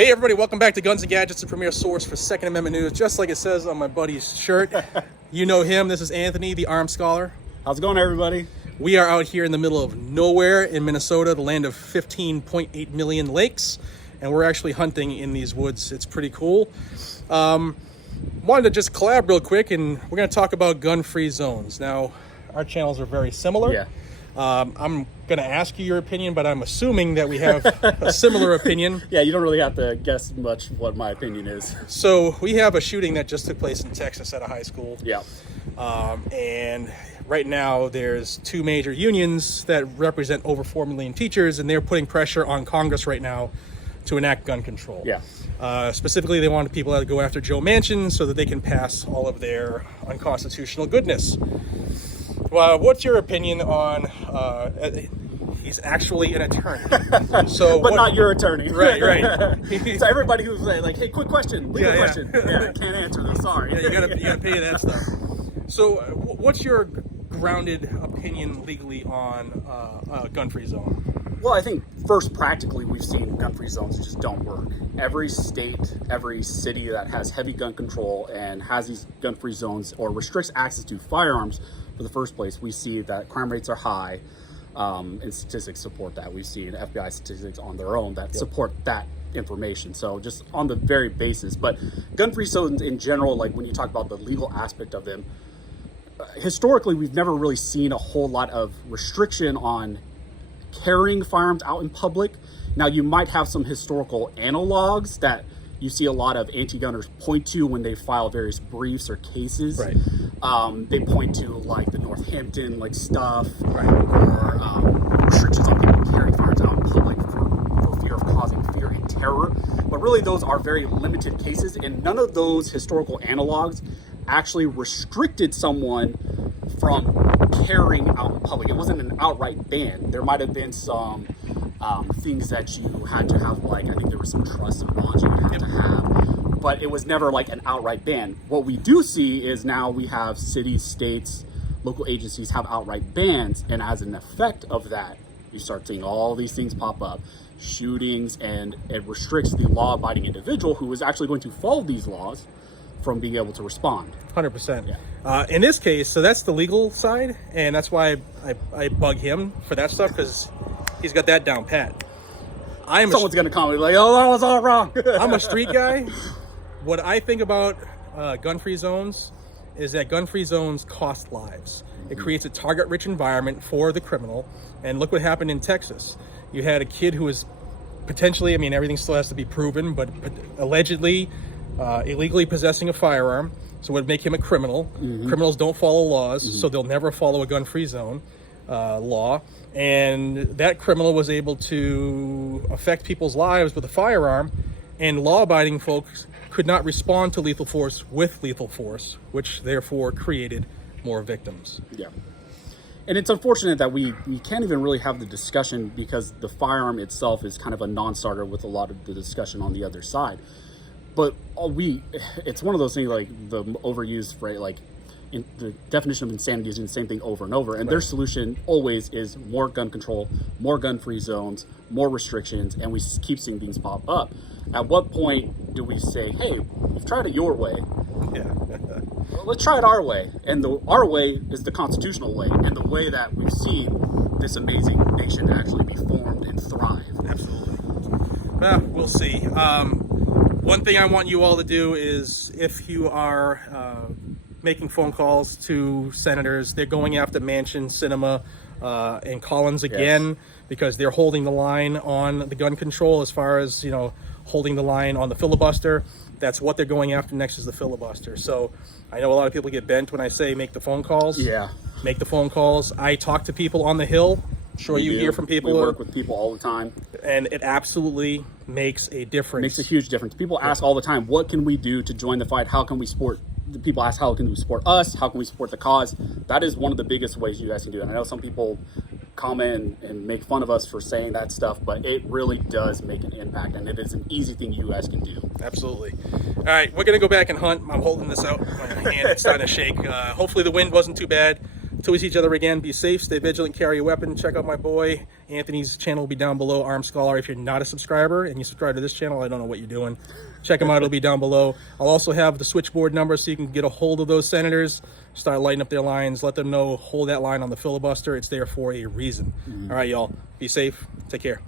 Hey everybody, welcome back to Guns and Gadgets, the premier source for Second Amendment news, just like it says on my buddy's shirt. You know him, this is Anthony, the arms scholar. How's it going, everybody? We are out here in the middle of nowhere in Minnesota, the land of 15.8 million lakes, and we're actually hunting in these woods. It's pretty cool. Wanted to just collab real quick, and we're going to talk about gun-free zones. Now, our channels are very similar. Yeah. I'm going to ask you your opinion, but I'm assuming that we have a similar opinion. Yeah, you don't really have to guess much what my opinion is. So we have a shooting that just took place in Texas at a high school. Yeah. And right now there's two major unions that represent over 4 million teachers, and they're putting pressure on Congress right now to enact gun control. Yeah. Specifically, they want people to go after Joe Manchin so that they can pass all of their unconstitutional goodness. What's your opinion on, he's actually an attorney. So, but not your attorney. Right. So everybody who's like, hey, quick question, legal question. Yeah, I can't answer this, sorry. Yeah, you gotta pay that stuff. So what's your grounded opinion legally on a gun-free zone? Well, I think first, practically, we've seen gun-free zones just don't work. Every state, every city that has heavy gun control and has these gun-free zones or restricts access to firearms for the first place, we see that crime rates are high, and statistics support that. We've seen FBI statistics on their own that support that information. So just on the very basis, but gun-free zones in general, like when you talk about the legal aspect of them, historically, we've never really seen a whole lot of restriction on carrying firearms out in public. Now, you might have some historical analogs that you see a lot of anti-gunners point to when they file various briefs or cases. Right. They point to like the Northampton stuff, Right. or restrictions on people carrying firearms out in public for fear of causing fear and terror. But really, those are very limited cases, and none of those historical analogs actually restricted someone from carrying out in public. It wasn't an outright ban. There might have been some things that you had to have, I think there was some trusts and bonds you would have to have, but it was never like an outright ban. What we do see is now we have cities, states, local agencies have outright bans, and as an effect of that, you start seeing all these things pop up, shootings, and it restricts the law-abiding individual who is actually going to follow these laws from being able to respond. 100%. Yeah. In this case, so that's the legal side, and that's why I bug him for that stuff, because he's got that down pat. Someone's going to comment like, oh, that was all wrong. I'm a street guy. What I think about gun-free zones is that gun-free zones cost lives. It creates a target-rich environment for the criminal, and look what happened in Texas. You had a kid who was potentially, everything still has to be proven, but allegedly illegally possessing a firearm, so it would make him a criminal. Criminals don't follow laws, so they'll never follow a gun-free zone law. And that criminal was able to affect people's lives with a firearm, and law-abiding folks could not respond to lethal force with lethal force, which therefore created more victims. Yeah. And it's unfortunate that we can't even really have the discussion, because the firearm itself is kind of a non-starter with a lot of the discussion on the other side. But it's one of those things, like the overused phrase, the definition of insanity is doing the same thing over and over. And their solution always is more gun control, more gun-free zones, more restrictions, and we keep seeing things pop up. At what point do we say, hey, we've tried it your way. Yeah. Well, let's try it our way. And our way is the constitutional way, and the way that we've seen this amazing nation actually be formed and thrive. Absolutely. We'll see. One thing I want you all to do is, if you are making phone calls to senators, they're going after Manchin, Sinema, and Collins again, because they're holding the line on the gun control as far as, holding the line on the filibuster. That's what they're going after next, is the filibuster. So I know a lot of people get bent when I say make the phone calls. Yeah. Make the phone calls. I talk to people on the Hill. Sure, you hear from people. We work with people all the time. And it absolutely makes a difference. Makes a huge difference. People ask all the time, what can we do to join the fight? How can we support? People ask, how can we support us? How can we support the cause? That is one of the biggest ways you guys can do it. I know some people comment and make fun of us for saying that stuff, but it really does make an impact, and it is an easy thing you guys can do. Absolutely. All right, we're going to go back and hunt. I'm holding this out. My hand is starting to shake. Hopefully the wind wasn't too bad. Till we see each other again, be safe, stay vigilant, carry a weapon. Check out my boy Anthony's channel will be down below, Arm Scholar. If you're not a subscriber and you subscribe to this channel, I don't know what you're doing. Check him out, it'll be down below. I'll also have the switchboard number so you can get a hold of those senators, start lighting up their lines, let them know, hold that line on the filibuster. It's there for a reason. All right, y'all, be safe, take care.